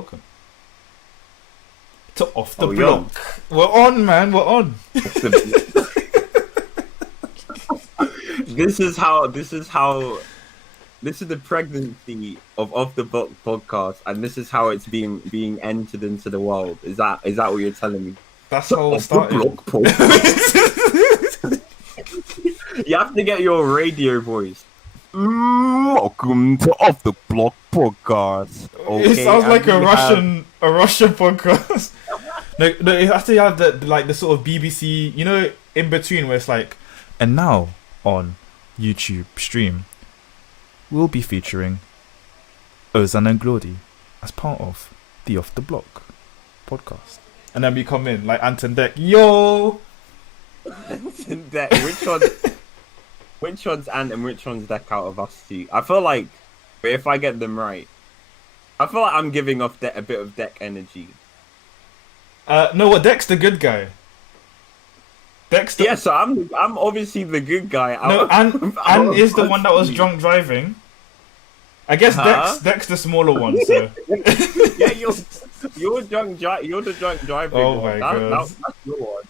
welcome to Off the Oh, Block. We're on, man. We're on. This is how. This is the pregnancy of Off the Block podcast, and this is how it's being entered into the world. Is that what you're telling me? That's how it Off started. the Block podcast. You have to get your radio voice. Welcome to Off the Block podcast. It sounds like a Russian podcast. No, it has to have the sort of BBC, in between where it's like, and now on YouTube stream, we'll be featuring Ozan and Glody as part of the Off the Block podcast. And then we come in like Anton Deck, yo. Anton Deck, which one's Ant and which one's Deck out of us two? I feel like if I get them right, I feel like I'm giving off a bit of Deck energy. No, Deck's the good guy. Yeah, so I'm obviously the good guy. No, Ant is the one that was drunk driving. I guess Deck's the smaller one. So yeah, you're the drunk driving. Oh my god, that's your one.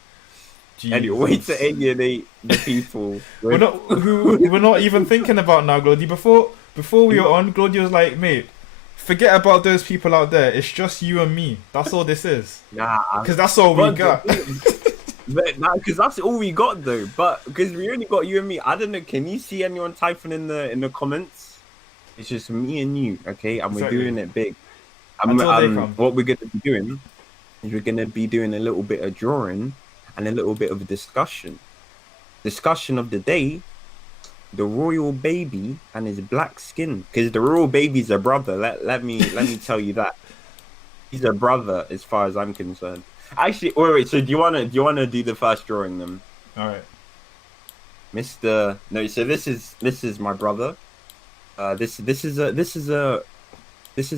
Jesus. Anyway, way to alienate the people. We're not even thinking about now, Glody. Before we were on, Glody was like, mate, forget about those people out there. It's just you and me. That's all this is. Nah, because that's all we got. Because that's all we got though. But because we only got you and me, I don't know. Can you see anyone typing in the comments? It's just me and you, okay? And we're doing it big. What we're gonna be doing is we're gonna be doing a little bit of drawing and a little bit of discussion. Discussion of the day: the royal baby and his black skin. Because the royal baby's a brother. Let me tell you that he's a brother as far as I'm concerned. Actually, wait. So do you wanna do the first drawing then? All right, Mr. No. So this is my brother. This is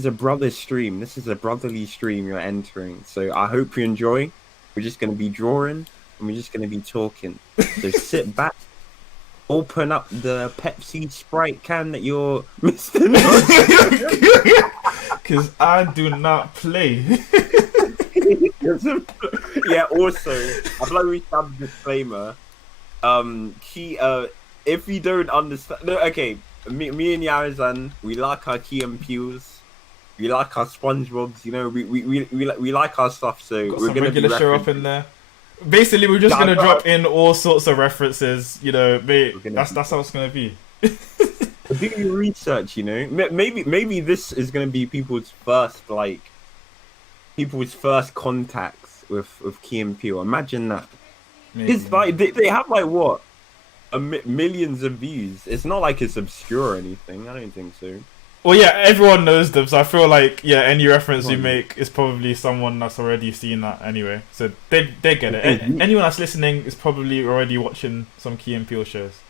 a brother stream. This is a brotherly stream you're entering. So I hope you enjoy. We're just gonna be drawing and we're just gonna be talking. So sit back, open up the Pepsi Sprite can that you're Mr. Because I do not play. Yeah. Also, I'd like to have a disclaimer. If you don't understand, no, okay. Me and Yarazan, we like our Key and Peels, we like our SpongeBobs. We like our stuff. So Got we're some gonna regular show up in there. Basically, we're just gonna drop in all sorts of references. Mate, that's how it's gonna be. Do your research. Maybe this is gonna be people's first contacts with Key and Peele. Imagine that. It's like they have like what? Millions of views. It's not like it's obscure or anything. I don't think so. Well, yeah, everyone knows them, so I feel like any reference you make is probably someone that's already seen that anyway. So they get it. Anyone that's listening is probably already watching some Key and Peele shows.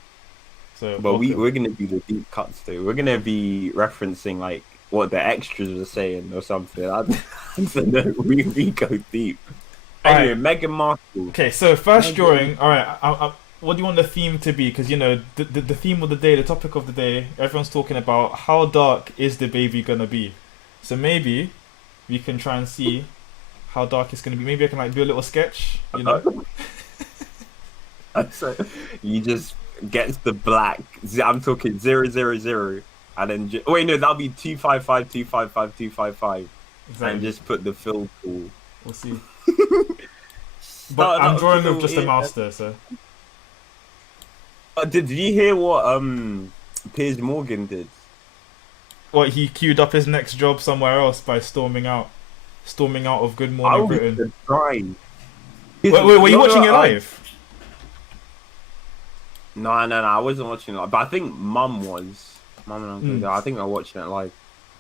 So, but we're gonna do the deep cuts though. We're gonna be referencing like what the extras were saying or something. I don't know. We go deep. Anyway, right. Meghan Markle. Okay, so first drawing. All right. What do you want the theme to be? Because the theme of the day, the topic of the day, everyone's talking about how dark is the baby gonna be. So maybe we can try and see how dark it's gonna be. Maybe I can do a little sketch. So you just get the black. I'm talking 000, and then wait, no, that'll be 255, 255, 255, exactly. And just put the fill tool. We'll see. But I'm drawing with just a master, so. Did you hear what Piers Morgan did? What, he queued up his next job somewhere else by storming out of Good Morning Britain. Wait, were you watching it live? No, I wasn't watching it live, but I think Mum was. Mum and Uncle, I think I was watching it live.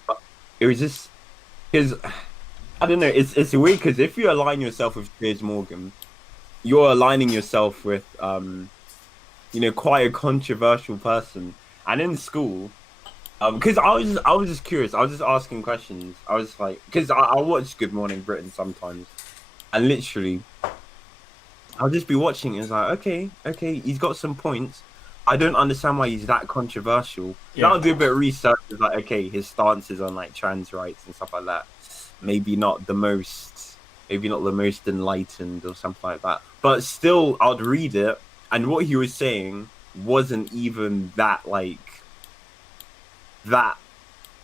But it was just because I don't know. It's weird because if you align yourself with Piers Morgan, you're aligning yourself with quite a controversial person. And in school, because I was just curious. I was just asking questions. I was like, because I watch Good Morning Britain sometimes, and literally, I'll just be watching. It's like, okay, he's got some points. I don't understand why he's that controversial. Yeah. I'll do a bit of research. It's like, okay, his stances on like trans rights and stuff like that. maybe not the most, maybe not the most enlightened or something like that. But still, I'd read it, and what he was saying wasn't even that like that,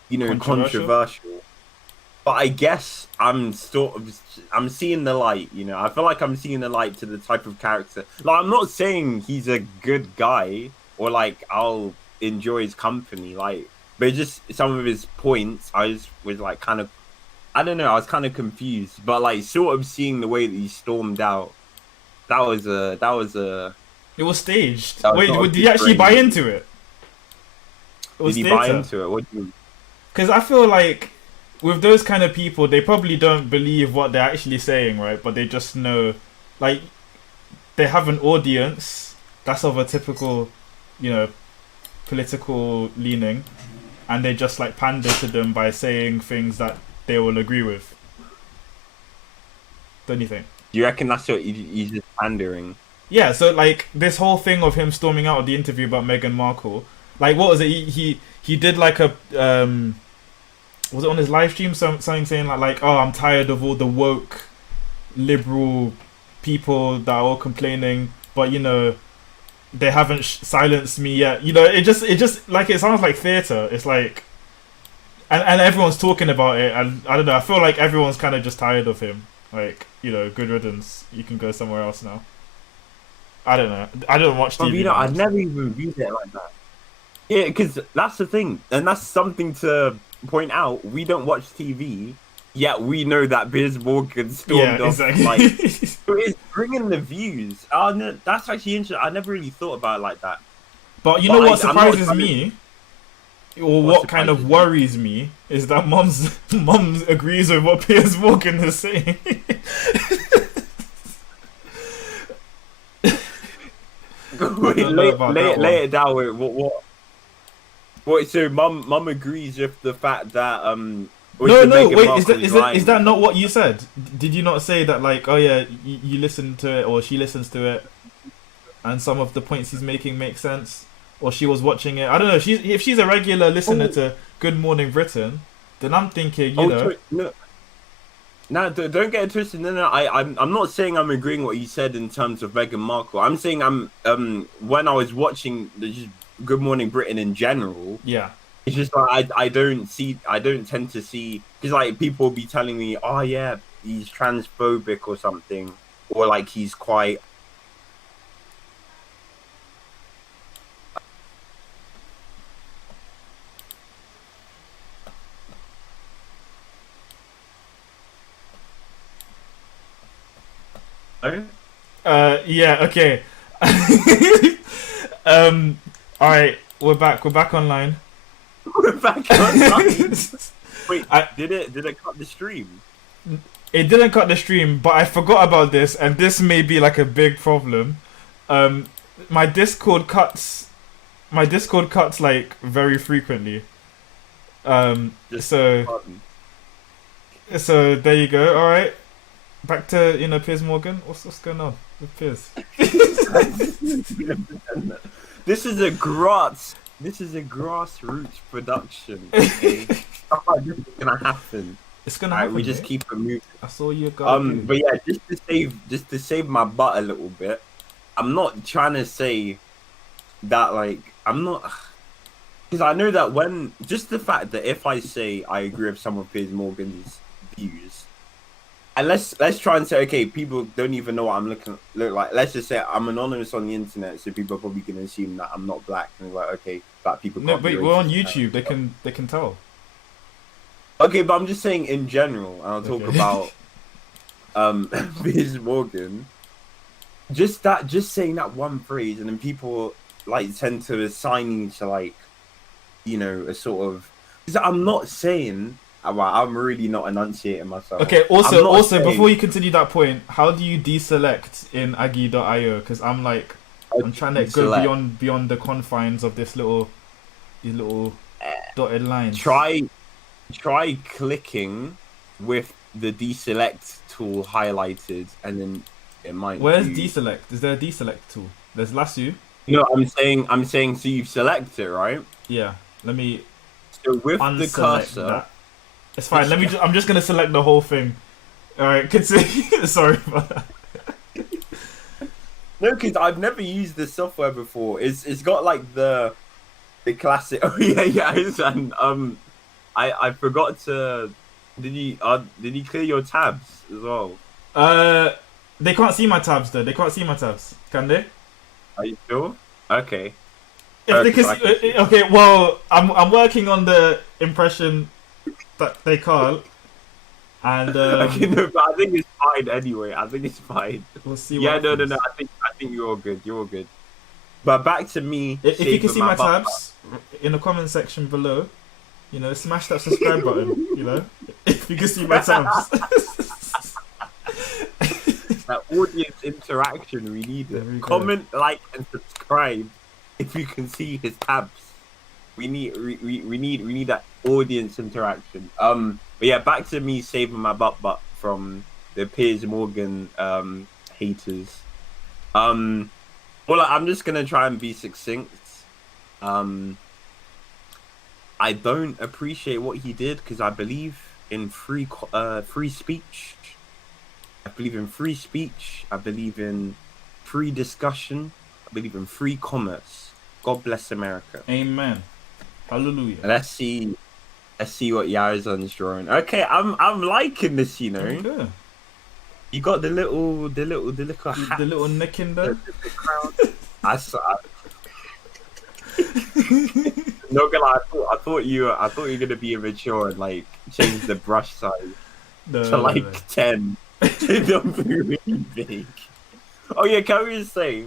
Controversial. controversial. But I guess I'm seeing the light. I feel like I'm seeing the light to the type of character. Like I'm not saying he's a good guy or like I'll enjoy his company. Like, but just some of his points, I just was like kind of, I don't know, I was kind of confused. But like sort of seeing the way that he stormed out, that was It was staged. that was Wait, not a did good you actually buy brain. into it? It Did was he buy theatre. into it? What do you? Because I feel like with those kind of people, they probably don't believe what they're actually saying, right? But they just know, like, they have an audience that's of a typical, you know, political leaning, and they just like pander to them by saying things that they will agree with. Don't you think? Do you reckon that's what he's just pandering? Yeah. So like this whole thing of him storming out of the interview about Meghan Markle, like what was it? He did like a was it on his live stream? Something saying like oh I'm tired of all the woke liberal people that are all complaining, but they haven't silenced me yet. It just like it sounds like theater. It's like, and everyone's talking about it, and I don't know. I feel like everyone's kind of just tired of him. Like good riddance. You can go somewhere else now. I don't know. I don't watch But TV. That I much. never even viewed it like that. Yeah, because that's the thing, and that's something to point out. We don't watch TV, yet we know that Piers Morgan stormed Yeah, off. exactly. Like, so it's bringing the views. Oh, no, that's actually interesting. I never really thought about it like that. But you But know what I'm not surprises trying to- me, or What what kind of surprises you? worries me, is that Mums agrees with what Piers Morgan is saying. Wait, don't know about that one. lay it down. Wait, what? So, mum agrees with the fact that was No, the no, Meghan wait. Markle's Is lying? that not what you said? Did you not say that like, oh yeah, you listen to it, or she listens to it, and some of the points he's making make sense, or she was watching it? I don't know. If she's a regular listener to Good Morning Britain, then I'm thinking, No. No, don't get it twisted. No, I'm not saying I'm agreeing what you said in terms of Meghan Markle. I'm saying when I was watching the just Good Morning Britain in general, yeah. it's just like I don't tend to see because like people will be telling me, oh yeah, he's transphobic or something, or like he's quite. Oh? Yeah, okay. All right, we're back. We're back online. We're back online. Wait, I- did it cut the stream? It didn't cut the stream, but I forgot about this, and this may be like a big problem. Um, my Discord cuts. My Discord cuts like very frequently. Just So button. there you go. All right, back to Piers Morgan. What's going on with Piers? This is a grassroots production. Okay? Stuff like this is gonna happen. It's gonna Alright, happen. we just mate. keep it moving. That's all you got. But yeah, just to save my butt a little bit, I'm not trying to say that like I'm not because I know that when just the fact that if I say I agree with some of Piers Morgan's views, and let's try and say okay, people don't even know what I'm look like. Let's just say I'm anonymous on the internet, so people are probably gonna assume that I'm not black, and like okay, black people. No, Can't be but we're on racist. YouTube. They can tell. Okay, but I'm just saying in general, and I'll talk Okay. about Piers Morgan. Just saying that one phrase, and then people like tend to assign you to like, a sort of. Because I'm not saying. Well, I'm really not enunciating myself. Okay. I'm not Also, saying- before you continue that point, how do you deselect in Aggie.io? Because I'm trying to go Deselect. beyond the confines of these little dotted lines. Try clicking with the deselect tool highlighted, and then it might. Where's do- deselect? Is there a deselect tool? There's lasso. No, I'm saying. So you've selected, right? Yeah. Let me So with the unselect cursor. that. It's fine. I'm just gonna select the whole thing. All right, continue. Sorry about that. No, because I've never used this software before. It's got like the classic. Oh yeah, yeah. And I forgot to. Did you clear your tabs as well? Uh, they can't see my tabs though. They can't see my tabs. Can they? Are you sure? Okay. If they can 'Cause I can see, okay. Well, I'm working on the impression that they can't, and Okay, no, but I think it's fine anyway. I think it's fine. we'll see what Yeah, no, no, happens. no. I think you're all good. You're all good. But back to me If you can saving see my butt. tabs in the comment section below, you know, smash that subscribe button. You know, if you can see my tabs. That audience interaction, we need There we it. go. Comment, like, and subscribe if you can see his tabs. We need that audience interaction. But yeah, back to me saving my butt from the Piers Morgan haters. Well, I'm just gonna try and be succinct. Um, I don't appreciate what he did because I believe in free speech. I believe in free speech. I believe in free discussion. I believe in free commerce. God bless America. Amen. Hallelujah. Let's see what Yarizon's drawing. Okay, I'm liking this. You know, Okay. you got the little hat, The little nick in there. the crown. I saw. No, gonna lie, I thought you were gonna be immature and like change the brush size No, to no, like no. 10. Don't be really big. Oh yeah, can we just say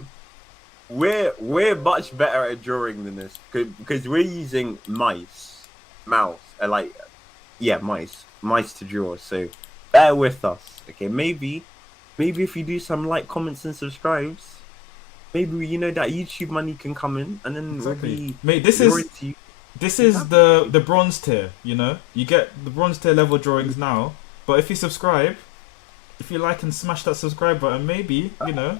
we're much better at drawing than this because we're using mouse, mice to draw. So bear with us, okay? Maybe if you do some like, comments, and subscribes, maybe that YouTube money can come in, and then Exactly. we'll be Mate, this drawing is to you. the bronze tier. You know, you get the bronze tier level drawings now. But if you subscribe, if you like and smash that subscribe button, maybe we'll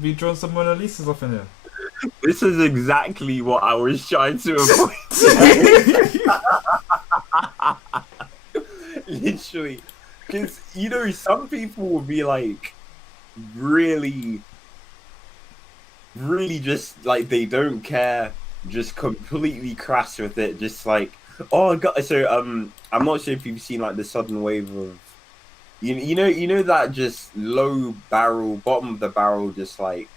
be drawing some Mona Lisas off in here. This is exactly what I was trying to avoid. Literally, because some people will be like really just like they don't care, just completely crass with it, just like, oh god. So I'm not sure if you've seen like the sudden wave of you know that just low barrel, bottom of the barrel, just like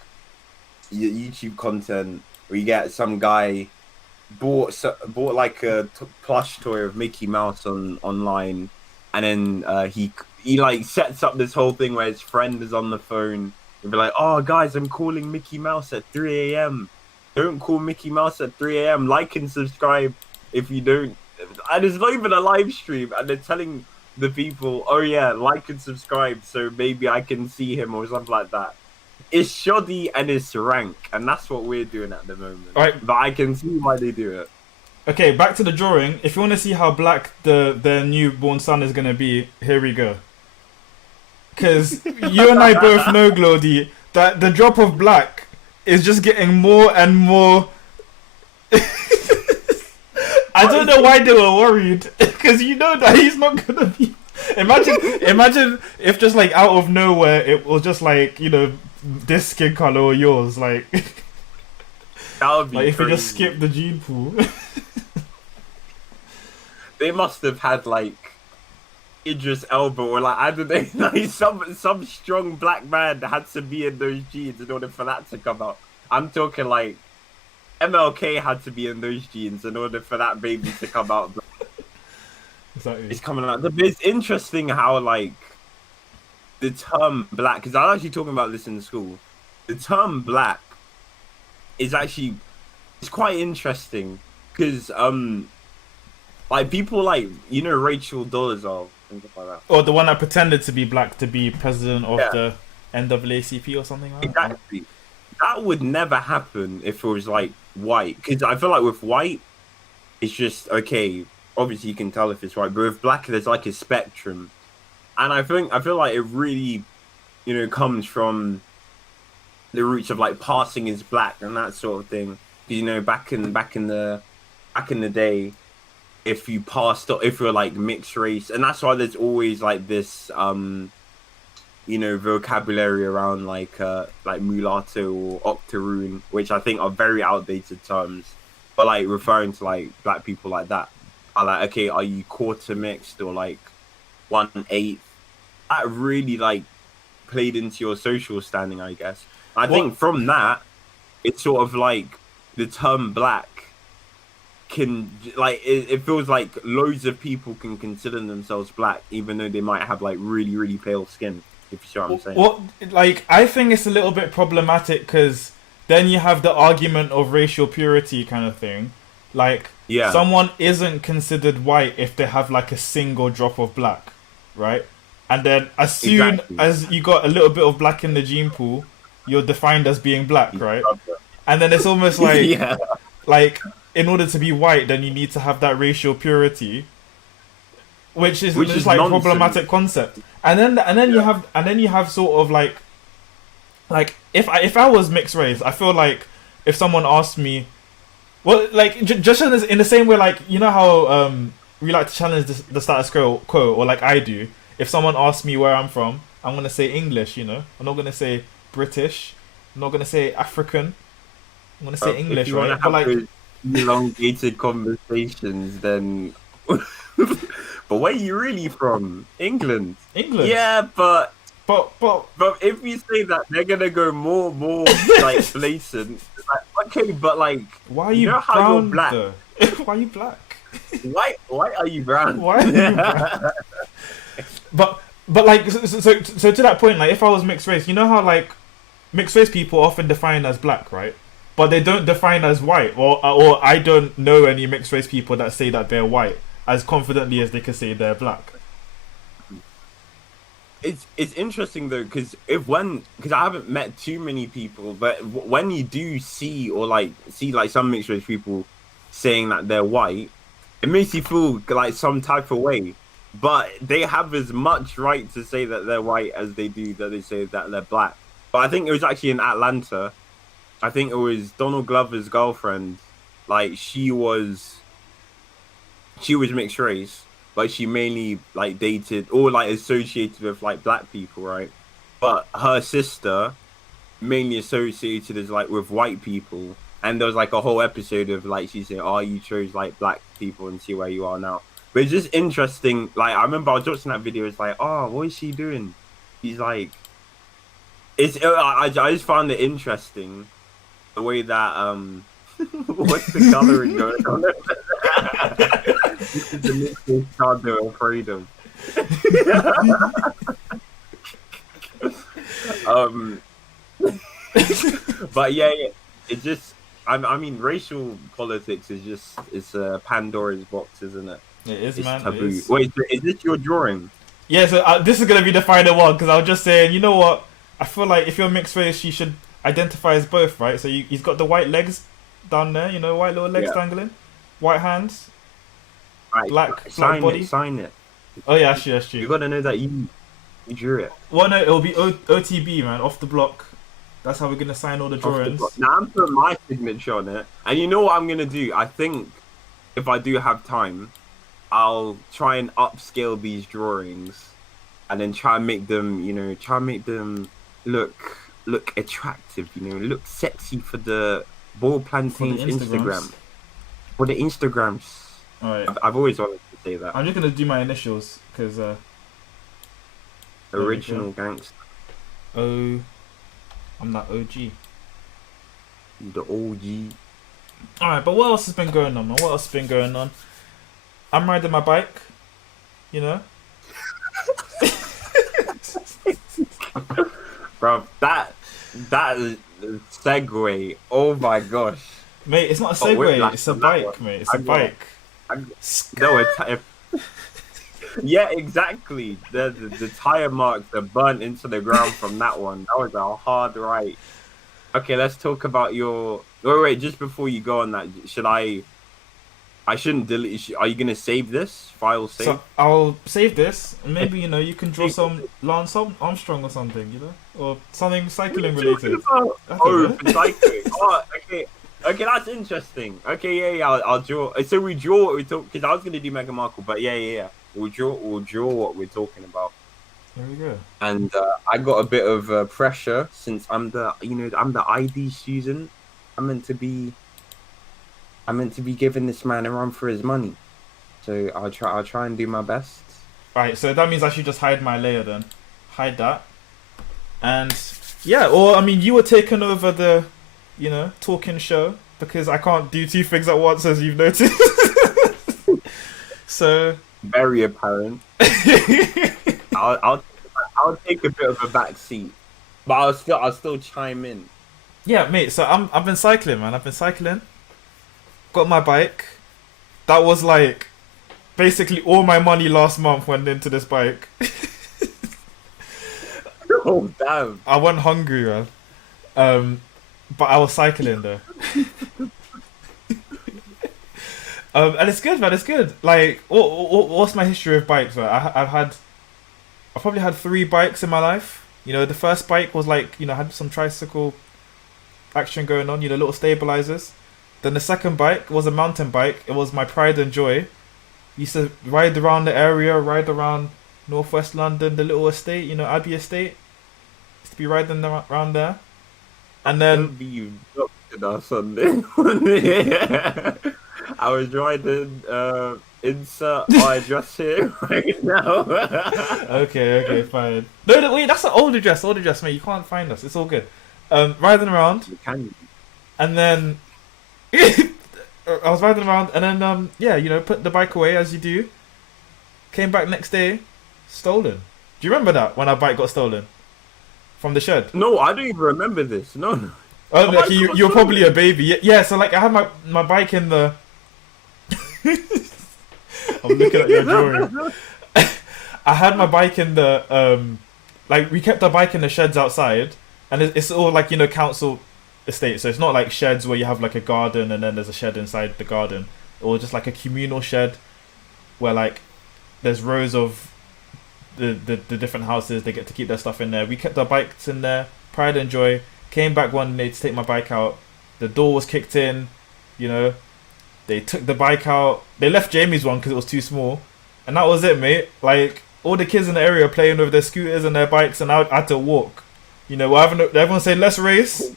YouTube content where you get some guy bought like a plush toy of Mickey Mouse online, and then he like sets up this whole thing where his friend is on the phone and be like, oh guys, I'm calling Mickey Mouse at 3 a.m. Don't call Mickey Mouse at 3 a.m. Like and subscribe if you don't. And it's not even a live stream, and they're telling the people, oh yeah, like and subscribe so maybe I can see him or something like that. It's shoddy and it's rank, and that's what we're doing at the moment. Right. But I can see why they do it. Okay, back to the drawing. If you want to see how black their newborn son is gonna be, here we go. Because you and I both know, Glody, that the drop of black is just getting more and more. I don't know why they were worried, because you know that he's not gonna be. Imagine if just like out of nowhere it was just like this skin color or yours, like. That would be Like if crazy. you just skip the gene pool. They must have had like Idris Elba or like, I don't know, like some strong black man had to be in those genes in order for that to come out. I'm talking like MLK had to be in those genes in order for that baby to come out. Exactly. It's coming out. But it's interesting how like the term black, because I was actually talking about this in school. The term black is actually, it's quite interesting because like people like Rachel Dolezal and stuff like that. Or the one that pretended to be black to be president of Yeah. the NAACP or something like that. Exactly. That would never happen if it was like white, because I feel like with white, it's just okay. Obviously, you can tell if it's white, but with black, there's like a spectrum, and I feel like it really, comes from the roots of like passing as black and that sort of thing. Because back in the day, if you passed or if you're like mixed race, and that's why there's always like this vocabulary around like mulatto or octoroon, which I think are very outdated terms, but like referring to like black people like that. Are like, okay, are you quarter mixed or like 1/8? That really like played into your social standing, I guess. I think from that, it's sort of like the term black can like it feels like loads of people can consider themselves black even though they might have like really really pale skin, if you see what I'm saying. Well, like I think it's a little bit problematic because then you have the argument of racial purity kind of thing. Like someone isn't considered white if they have like a single drop of black, right? And then as soon as you got a little bit of black in the gene pool, you're defined as being black, right? And then it's almost like like in order to be white, then you need to have that racial purity, which is like nonsense. Problematic concept. And then you have sort of like if I was mixed race, I feel like if someone asked me, well, like just in the same way, like you know how we like to challenge the status quo, or like I do. If someone asks me where I'm from, I'm gonna say English. You know, I'm not gonna say British. I'm not gonna say African. I'm gonna say English, right? But like elongated conversations, then. But where are you really from? England. Yeah, but if you say that, they're gonna go more like blatant. Like, okay, but like, why are you brown? How you're black? Why are you black? Why are you brown? Why are you brown? but like so to that point, like if I was mixed race, you know how like mixed race people often define as black, right? But they don't define as white, or I don't know any mixed race people that say that they're white as confidently as they can say they're black. It's interesting though, because I haven't met too many people, but when you do see some mixed race people saying that they're white, it makes you feel like some type of way. But they have as much right to say that they're white as they do that they say that they're black. But I think it was actually in Atlanta. I think it was Donald Glover's girlfriend. Like she was mixed race, but she mainly like dated or like associated with like black people, right? But her sister mainly associated as like with white people. And there was like a whole episode of like she saying, "Oh, you chose like black people and see where you are now." But it's just interesting. Like I remember I was watching that video. It's like, "Oh, what is she doing?" He's like, I just found it interesting the way that what's the coloring going on? This is the mixed child they're afraid of. But yeah, it just I mean racial politics it's a Pandora's box, isn't it? It is, it's man. Taboo. It is. Wait, is this your drawing? Yeah, so this is gonna be the final one because I was just saying, you know what? I feel like if you're mixed race, you should identify as both, right? So he's got the white legs down there, you know, white little legs dangling, white hands, right. black body. Sign it. Oh yeah, actually, that's true. You gotta know that you drew it. Well, no, it'll be OTB, man, off the block. That's how we're gonna sign all the drawings. Now I'm putting my signature on it, and you know what I'm gonna do? I think if I do have time, I'll try and upscale these drawings, and then try and make them, look attractive, look sexy for the Ball Plantain's Instagram. For the Instagrams. Alright. I've always wanted to say that. I'm just gonna do my initials because original gangster. Oh, I'm that OG. The OG. Alright, but what else has been going on, man? What else has been going on? I'm riding my bike, you know. Bro, that segue. Oh my gosh, mate! It's not a segue. It's a bike, mate. It's a bike. Yeah, exactly. The tire marks are burnt into the ground from that one. That was a hard ride. Okay, let's talk about your. Wait. Just before you go on that, I shouldn't delete. Are you gonna save this file? Save. So I'll save this, and maybe you can draw some Lance Armstrong or something, or something cycling related. Oh, cycling. Oh, okay. Okay, that's interesting. Okay, yeah. I'll draw. So we draw what we talk. Because I was gonna do Meghan Markle, but yeah. We'll draw. We'll draw what we're talking about. There we go. And I got a bit of pressure since I'm the ID student. I'm meant to be. I'm meant to be giving this man a run for his money. So I'll try. I'll try and do my best. Right, so that means I should just hide my layer then. Hide that. And yeah, or I mean, you were taking over the, talking show because I can't do two things at once, as you've noticed. So very apparent. I'll take a bit of a back seat, but I'll still chime in. Yeah, mate. So I've been cycling, man. I've been cycling. Got my bike. That was like basically all my money last month went into this bike. Oh damn! I went hungry, man. But I was cycling though. And it's good, man. It's good. Like, what's my history of bikes? Man? I've probably had 3 bikes in my life. The first bike was like, had some tricycle action going on. Little stabilizers. Then the second bike was a mountain bike. It was my pride and joy. Used to ride around the area, ride around northwest London, the little estate, Abbey Estate. Used to be riding around there. And then you doctored us on this. I was riding insert my address here right now. Okay, fine. No, wait, that's an old address, mate. You can't find us. It's all good. Riding around. You can. And then I was riding around, and then put the bike away as you do. Came back next day, stolen. Do you remember that when our bike got stolen from the shed? No, I don't even remember this. No. Oh, like you're probably a baby. Yeah. So like I had my bike in the. I'm looking at your drawing. I had my bike in the like we kept our bike in the sheds outside, and it's all like council estate, so it's not like sheds where you have like a garden and then there's a shed inside the garden, or just like a communal shed where like there's rows of the different houses. They get to keep their stuff in there. We kept our bikes in there, pride and joy. Came back one day to take my bike out. The door was kicked in, they took the bike out. They left Jamie's one because it was too small, and that was it, mate. Like all the kids in the area playing with their scooters and their bikes, and I had to walk. Everyone say let's race.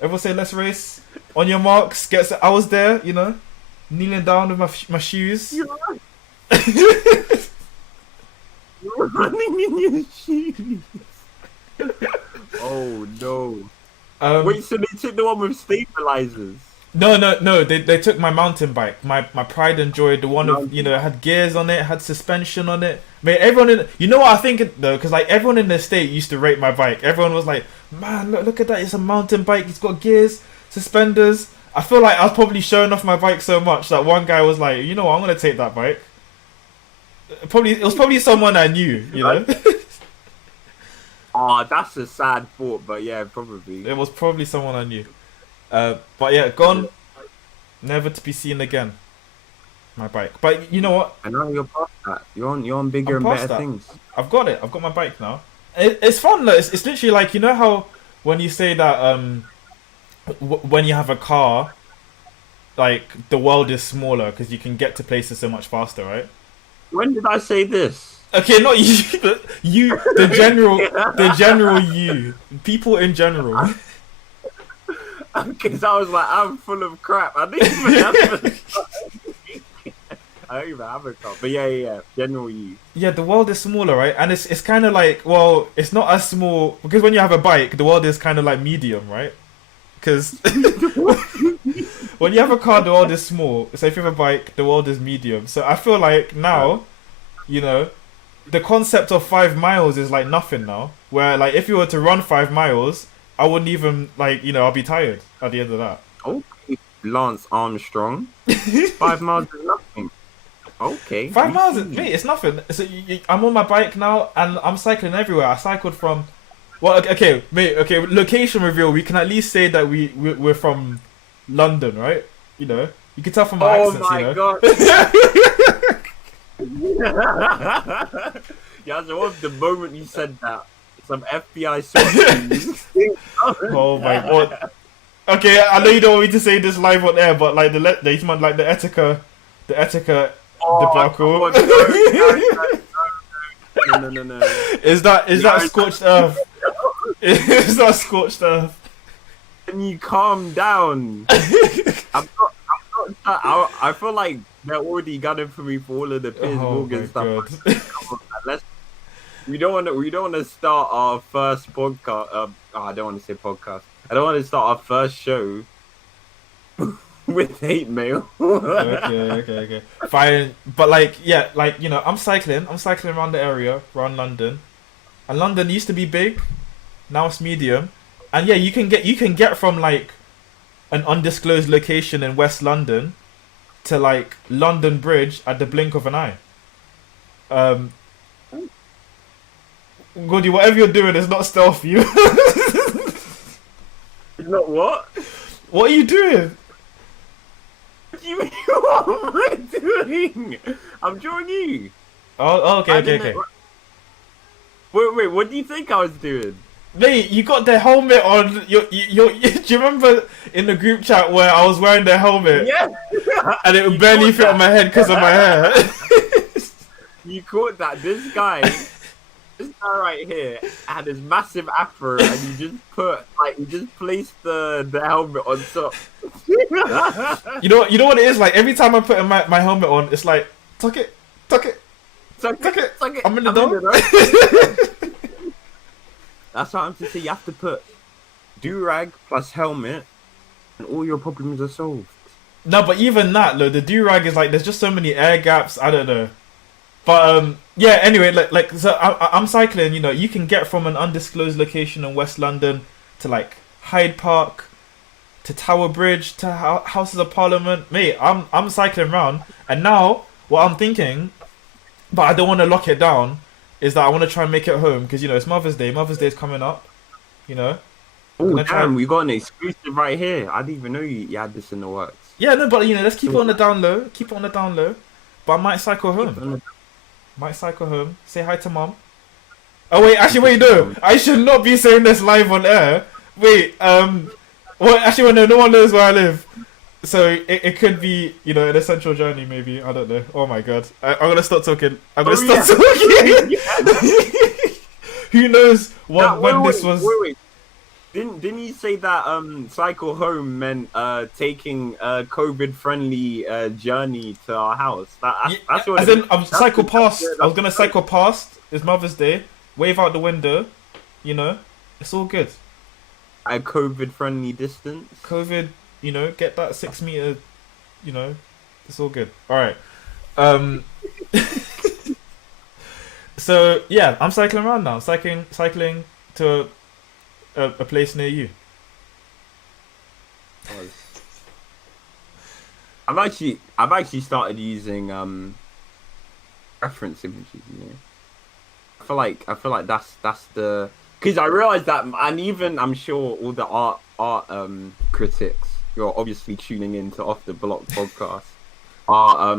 Everyone say let's race. On your marks, get set. I was there, kneeling down with my shoes. You're running in your shoes. Oh no. Wait, so they took the one with stabilizers? No. They took my mountain bike, my pride and joy, the one of it had gears on it, had suspension on it. Mate, everyone what I think though, because like everyone in the estate used to rate my bike. Everyone was like, man, look at that, it's a mountain bike. It's got gears, suspenders. I feel like I was probably showing off my bike so much that one guy was like, I'm gonna take that bike. It was probably someone I knew, Oh, that's a sad thought, but yeah, probably. It was probably someone I knew. But yeah, gone, never to be seen again. My bike, but you know what? I know you're past that. You're on bigger and better things. I've got it. I've got my bike now. It's fun though. It's literally like how when you say that when you have a car, like the world is smaller because you can get to places so much faster, right? When did I say this? Okay, not you, but you, the general you, people in general. Because I was like, I'm full of crap. I didn't even have a car. But yeah, general you. Yeah, the world is smaller, right? And it's kind of like, well, it's not as small because when you have a bike, the world is kind of like medium, right? Because when you have a car, the world is small. So if you have a bike, the world is medium. So I feel like now, the concept of 5 miles is like nothing now. Where like if you were to run 5 miles, I wouldn't even like I'll be tired at the end of that. Okay, Lance Armstrong. 5 miles is nothing. Okay. 5 miles, mate, it's nothing. So I'm on my bike now and I'm cycling everywhere. I cycled from, okay, mate, okay, location reveal. We can at least say that we're from London, right? You can tell from my accents. Oh my god. Yeah, so what the moment you said that, some FBI switches. Oh my god. Okay, I know you don't want me to say this live on air, but like the etiquette Oh, debacle. no. Is that scorched earth? Is that scorched earth? Can you calm down? I'm not. I feel like they're already gunning for me for all of the Piers Oh my Morgan stuff. god. Come on, man. We don't want to. We don't want to start our first podcast. I don't want to say podcast. I don't want to start our first show with hate mail. Okay. Fine, but like, yeah, like, you know, I'm cycling around the area, around London, and London used to be big, now it's medium, and yeah, you can get from like an undisclosed location in West London to like London Bridge at the blink of an eye. Um, Goody, whatever you're doing is not stealth, you. It's not what? What are you doing? What do you mean? What am I doing? I'm drawing you. Oh, okay. Wait. What do you think I was doing? Mate, you got the helmet on. Do you remember in the group chat where I was wearing the helmet? Yeah. And it would barely fit on my head because of my hair. You caught that. This guy right here had his massive afro, and he just placed the helmet on top. You know what it is like. Every time I put my helmet on, it's like tuck it. I'm in the door. That's what I'm to say. You have to put do-rag plus helmet, and all your problems are solved. No, but even that, look, the do-rag is like there's just so many air gaps. I don't know. But yeah. Anyway, so I'm cycling. You know, you can get from an undisclosed location in West London to like Hyde Park, to Tower Bridge, to Houses of Parliament. Mate, I'm cycling around, and now what I'm thinking, but I don't want to lock it down, is that I want to try and make it home because you know it's Mother's Day. Mother's Day is coming up. You know. Oh damn, we got an exclusive right here. I didn't even know you had this in the works. Yeah, no, but you know, let's keep it on the down low. But I might cycle home. Say hi to mom. Oh wait, actually, wait, no. I should not be saying this live on air. Wait, well, actually, no one knows where I live. So it could be, you know, an essential journey, maybe. I don't know. Oh my god, I'm gonna stop talking. Talking. Who knows when this was? Wait. Didn't you say that cycle home meant taking a COVID friendly journey to our house? That's what. As in, cycle past. I was gonna cycle past. It's Mother's Day. Wave out the window. You know, it's all good. A COVID friendly distance. COVID, you know, get that 6 meter. You know, it's all good. All right. So yeah, I'm cycling around now. Cycling to a place near you. I've actually started using reference images. You know, I feel like that's the because I realized that, and even I'm sure all the art critics who are obviously tuning in to Off the Block podcast are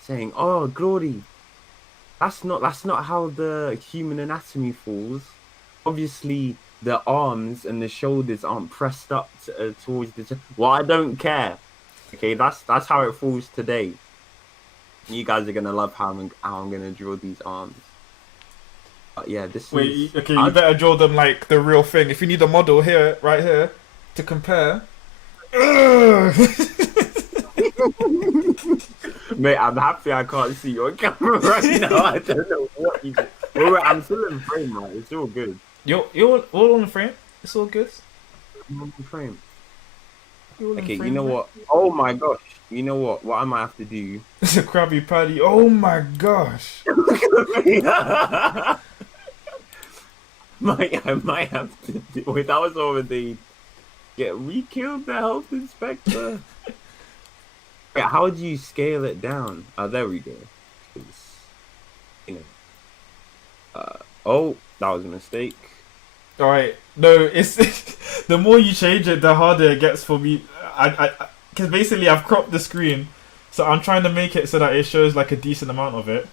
saying, "Oh, Glory, that's not how the human anatomy falls. Obviously, the arms and the shoulders aren't pressed up towards the chest." Well, I don't care. Okay, that's how it falls today. You guys are gonna love how I'm gonna draw these arms. But yeah, you better draw them like the real thing. If you need a model here, right here, to compare. Mate, I'm happy I can't see your camera right now. I don't know what you did. Wait, I'm still in frame, right? It's all good. You're all on the frame. It's all good. I'm on the frame. Okay, you know what? Oh my gosh. You know what? What I might have to do. It's a Krabby Patty. Oh my gosh. I might have to do. Wait, that was already. Yeah, we killed the health inspector. Wait, how do you scale it down? Oh, there we go. You know. Oh, that was a mistake. All right. No, it's the more you change it, the harder it gets for me. Because basically I've cropped the screen, so I'm trying to make it so that it shows like a decent amount of it.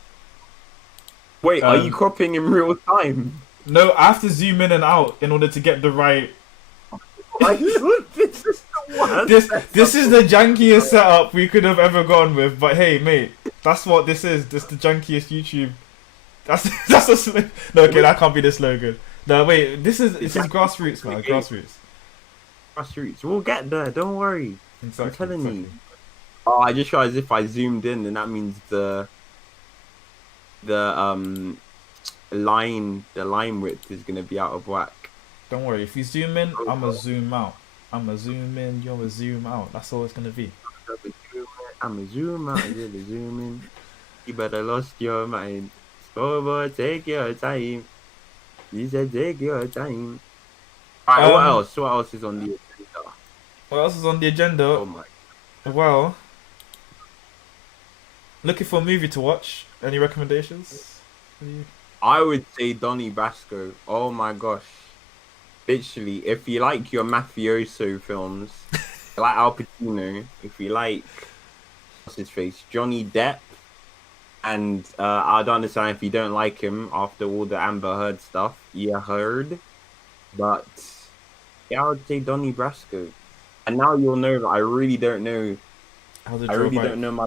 Wait, are you cropping in real time? No, I have to zoom in and out in order to get the right. Like, look, this is the worst. This is the jankiest setup we could have ever gone with. But hey, mate, that's what this is. This is the jankiest YouTube. That's a slogan. No, okay, that can't be the slogan. No, wait, this is grassroots, man. Grassroots. Grassroots. We'll get there. Don't worry. Exactly, I'm telling exactly. you. Oh, I just felt as if I zoomed in, and that means the line width is gonna be out of whack. Don't worry. If you zoom in, I'ma zoom out. I'ma zoom in. You'ma zoom out. That's all it's gonna be. I'ma zoom out. You're zoom in. You better lost your mind. Over, take your time. You said take your time. Alright, what else? What else is on the agenda? What else is on the agenda? Oh my. Well, looking for a movie to watch. Any recommendations? I would say Donnie Brasco. Oh my gosh. Literally, if you like your mafioso films, if you like Al Pacino, if you like, what's his face, Johnny Depp, and I don't understand if you don't like him after all the Amber Heard stuff you heard, but yeah, I would say Donnie Brasco. And now you'll know that I really don't know. I really don't know my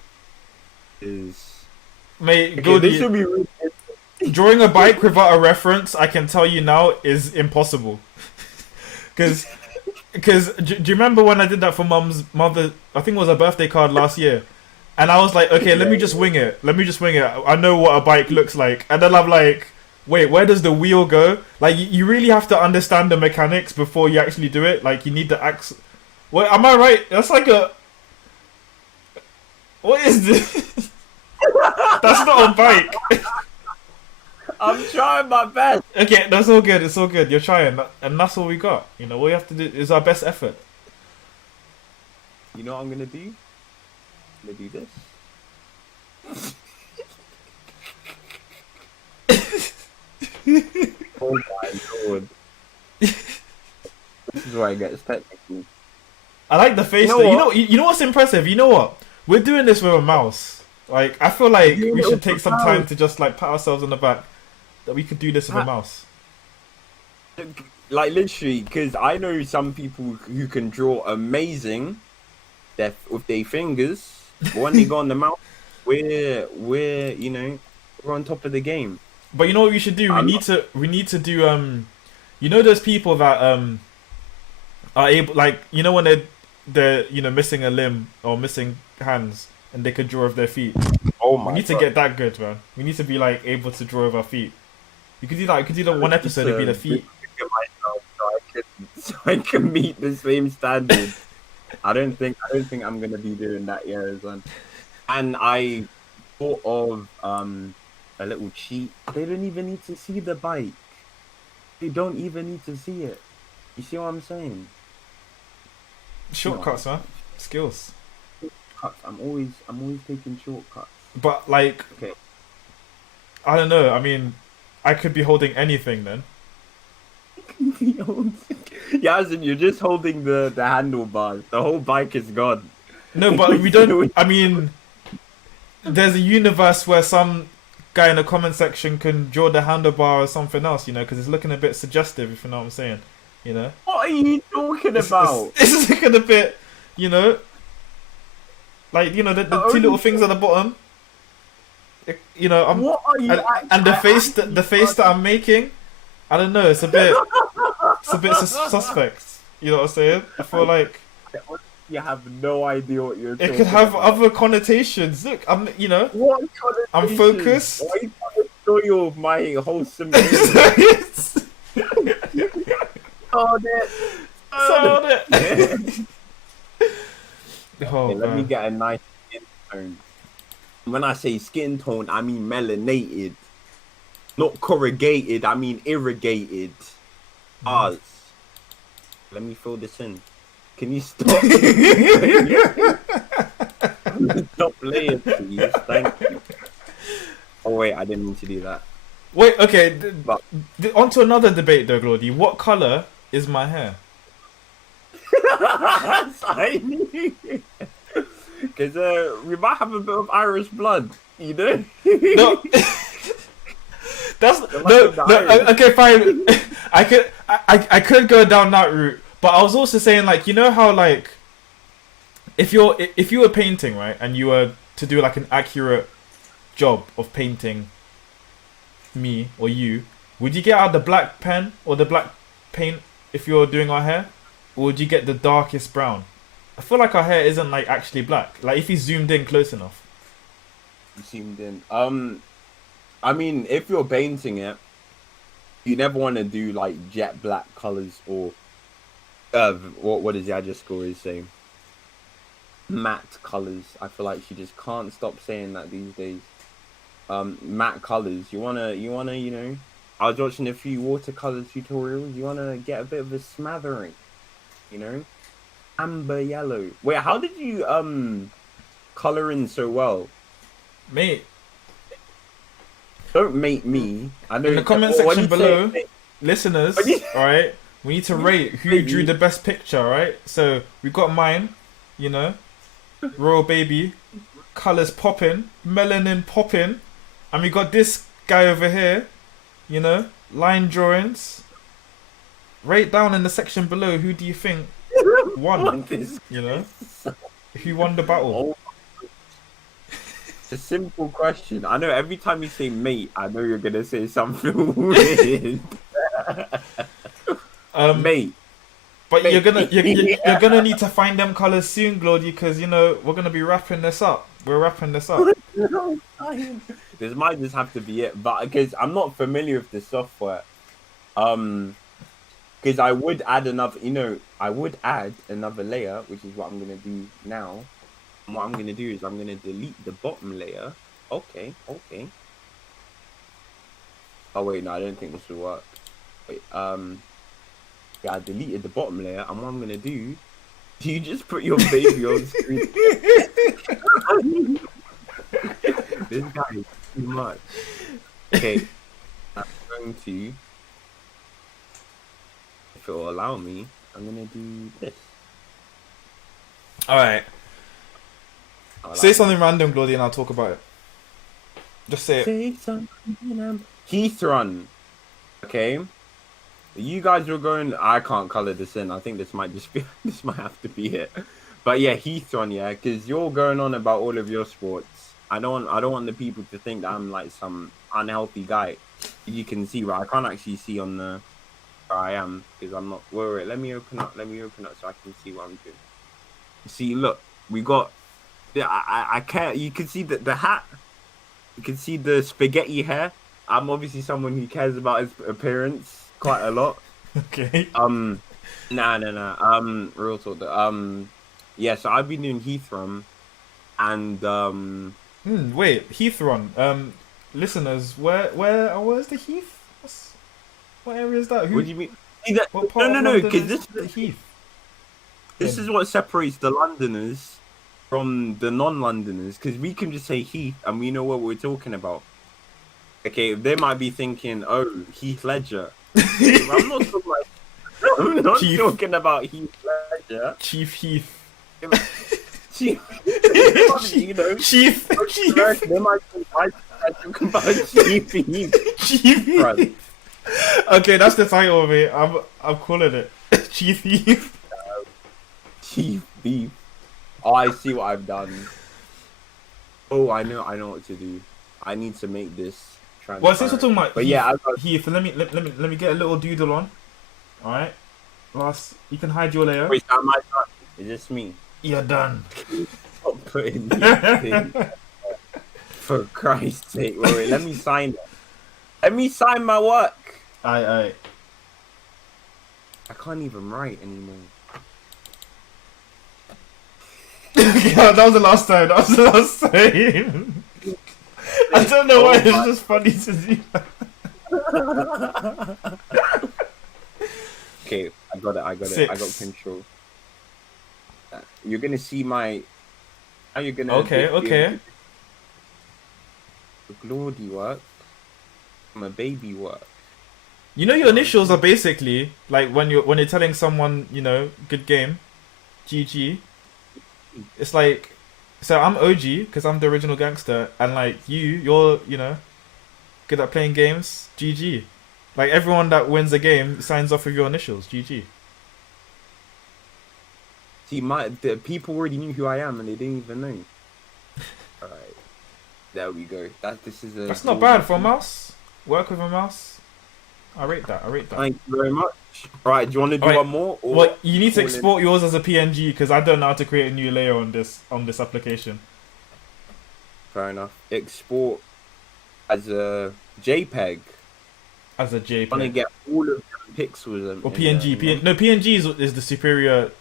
is. Mate, Okay, Goldie, this should be really drawing a bike without a reference, I can tell you now, is impossible. Because do you remember when I did that for Mum's mother? I think it was a birthday card last year. And I was like, okay, let me just wing it. I know what a bike looks like. And then I'm like, wait, where does the wheel go? Like, you really have to understand the mechanics before you actually do it. Like, you need the axe. What, am I right? That's like a... What is this? That's not a bike. I'm trying my best. Okay, that's all good. It's all good. You're trying. And that's all we got. You know, all you have to do is our best effort. You know what I'm going to do? I'm going to do this. Oh my god. This is where it gets technical. I like the face. You know what's impressive? You know what? We're doing this with a mouse. Like, I feel like we should take some time to just like pat ourselves on the back that we could do this with a mouse. Like literally, because I know some people who can draw amazing with their fingers, but when they go on the mouse, we're on top of the game. But you know what we should do? We need to do you know those people that are able, like, you know, when they're missing a limb or missing hands and they could draw with their feet. Oh my! We need to get that good, man. We need to be like able to draw with our feet. You could do that. You could do that one episode. It'd be the feet. So I can meet the same standard. I don't think I'm gonna be doing that here, son. And I thought of a little cheat. They don't even need to see the bike. They don't even need to see it. You see what I'm saying? Shortcuts, man. Skills. I'm always taking shortcuts. But like, okay. I don't know. I mean, I could be holding anything then. Yasin, you're just holding the handlebars. The whole bike is gone. No, but we don't. I mean, there's a universe where some guy in the comment section can draw the handlebar or something else, you know, because it's looking a bit suggestive, if you know what I'm saying, you know. What are you talking about? It's looking a bit, you know, like, you know, the two little things at the bottom. You know, what are you and the face that I'm making, I don't know. It's a bit suspect. You know what I'm saying? I feel like you have no idea what you're. It could have other connotations. Look, I'm, you know, what I'm focused. Why are you trying to show you my wholesome? Oh, okay, let me get a nice skin tone. When I say skin tone, I mean melanated. Not corrugated, I mean irrigated. Oz. Let me fill this in. Can you stop? Stop laying, please. Thank you. Oh wait, I didn't mean to do that. Wait, okay. On to another debate though, Glody. What colour is my hair? Because we might have a bit of Irish blood, you know? No. That's no, okay, fine. I could go down that route, But I was also saying, like, you know how, like, if you were painting, right, and you were to do like an accurate job of painting me or you, would you get out the black pen or the black paint if you're doing our hair, or would you get the darkest brown? I feel like our hair isn't like actually black. Like if you zoomed in close enough. Zoomed in. I mean, if you're painting it, you never want to do like jet black colors or what does the underscore is saying? Matte colors. I feel like she just can't stop saying that these days. Matte colors. You wanna, you know. I was watching a few watercolor tutorials. You wanna get a bit of a smattering, you know. Amber yellow. Wait, how did you color in so well, Mate? Don't mate me. I know. In the comment section below, listeners, you... alright, we need to rate who drew the best picture, right? So we got mine, you know, Royal Baby, colours popping, melanin popping, and we got this guy over here, you know, line drawings. Rate down in the section below who do you think won? You know, who won the battle? It's a simple question. I know every time you say mate, I know you're gonna say something weird. Mate. But mate. you're gonna need to find them colours soon, Glody, because you know we're gonna be wrapping this up. We're wrapping this up. This might just have to be it, but because I'm not familiar with the software, because I would add another, you know, I would add another layer, which is what I'm gonna do now. And what I'm gonna do is I'm gonna delete the bottom layer. Okay. Oh wait, no, I don't think this will work. Wait, yeah, I deleted the bottom layer, and what I'm gonna do, you just put your baby on screen. This guy is too much. Okay, I'm going to, if it will allow me, I'm gonna do this. Alright. Say something random, Glody, and I'll talk about it. Just say it. Say something. Heath run. Okay. You guys were going. I can't color this in. I think this might just be. This might have to be it. But yeah, Heath run. Yeah, because you're going on about all of your sports. I don't want the people to think that I'm like some unhealthy guy. You can see, right? I can't actually see on the where I am because I'm not. Wait. Let me open up so I can see what I'm doing. See, look, we got. Yeah, I can't. You can see the hat. You can see the spaghetti hair. I'm obviously someone who cares about his appearance quite a lot. Okay. Nah. Real talk. Yeah. So I've been doing Heath run, and Wait, Heath run. Listeners, where's the Heath? What area is that? What do you mean? No. Because this the Heath. This is what separates the Londoners from the non-Londoners, because we can just say Heath and we know what we're talking about. Okay, they might be thinking, oh, Heath Ledger. I'm not talking about Heath Ledger. Chief Heath. Chief. You know, Chief. They might be talking about Chief Heath. Chief Heath. Okay, that's the title of it. I'm calling it Chief Heath. Chief Heath. Oh, I see what I've done. Oh, I know what to do. I need to make this transparent. Well, since we're talking about Heath, let me get a little doodle on. All right. Last, you can hide your layer. Wait, am I done? Is this me? You're done. Stop putting these things. For Christ's sake! Wait, let me sign it. Let me sign my work. Aye. I can't even write anymore. Yeah, that was the last time. I don't know why it's just funny to do that. Okay, I got it. 6. I got control. You're gonna see my. How you gonna? Okay. The Glody work. My baby work. You know, your initials are basically like when you're telling someone, you know, good game, GG. It's like, so I'm OG because I'm the original gangster, and like you're you know, good at playing games, GG. Like everyone that wins a game signs off with your initials, GG. See, the people already knew who I am, and they didn't even know. All right, there we go. This is a. That's not bad for a mouse. Work with a mouse. I rate that. Thank you very much. All right, do you want to do Alright, one more? Or well, you need to call it- export yours as a PNG because I don't know how to create a new layer on this application. Fair enough. Export as a JPEG. As a Want to JPEG get all of the pixels or PNG. No, PNG is the superior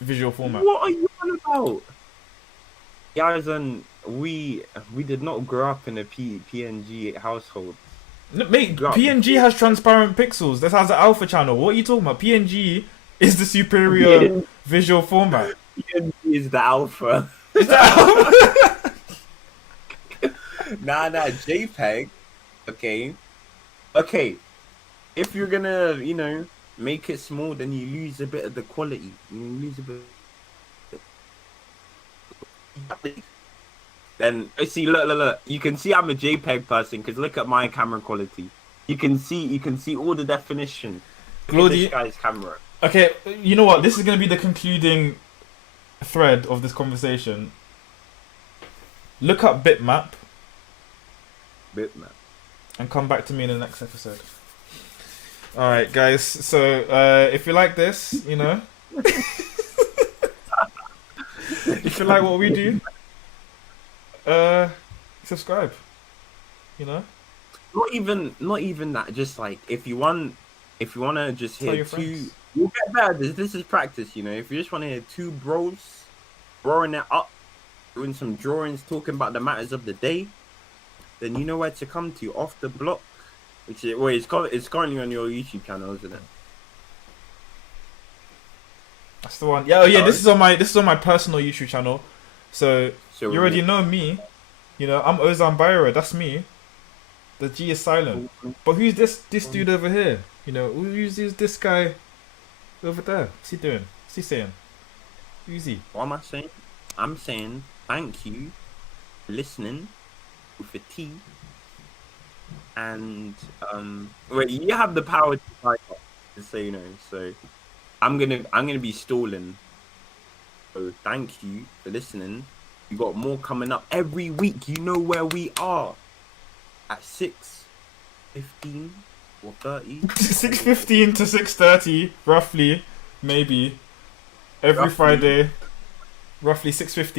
visual format. What are you on about? Guys, and we did not grow up in a PNG household. No, mate, Yeah. PNG has transparent pixels. This has an alpha channel. What are you talking about? PNG is the superior visual format. PNG is the alpha. Is that alpha? Nah, JPEG. Okay. If you're gonna, make it small, then you lose a bit of the quality. You lose a bit. Then see, look. You can see I'm a JPEG person because look at my camera quality. You can see all the definition. Look at this guy's camera. Okay, you know what? This is gonna be the concluding thread of this conversation. Look up bitmap and come back to me in the next episode. All right, guys. So if you like this, if you like what we do, subscribe. Not even that. Just like if you wanna just Tell hear your two, friends. you'll get better. This is practice. If you just wanna hear two bros drawing it up, doing some drawings, talking about the matters of the day, then you know where to come to. Off the Block, which is it's currently on your YouTube channel, isn't it? That's the one. Yeah, oh yeah. This is on my personal YouTube channel. So So you already know me. I'm Ozan Byra. That's me. The G is silent. But who's this dude over here? Who's this guy over there? What's he doing? What's he saying? Who's he? What am I saying? I'm saying thank you for listening with a T. And wait, you have the power to type up, just so you know. So I'm gonna be stalling. So thank you for listening. We got more coming up every week. You know where we are at 6:15 or 30. 6:15 to 6:30, roughly, maybe every Roughly. Friday. Roughly 6:15.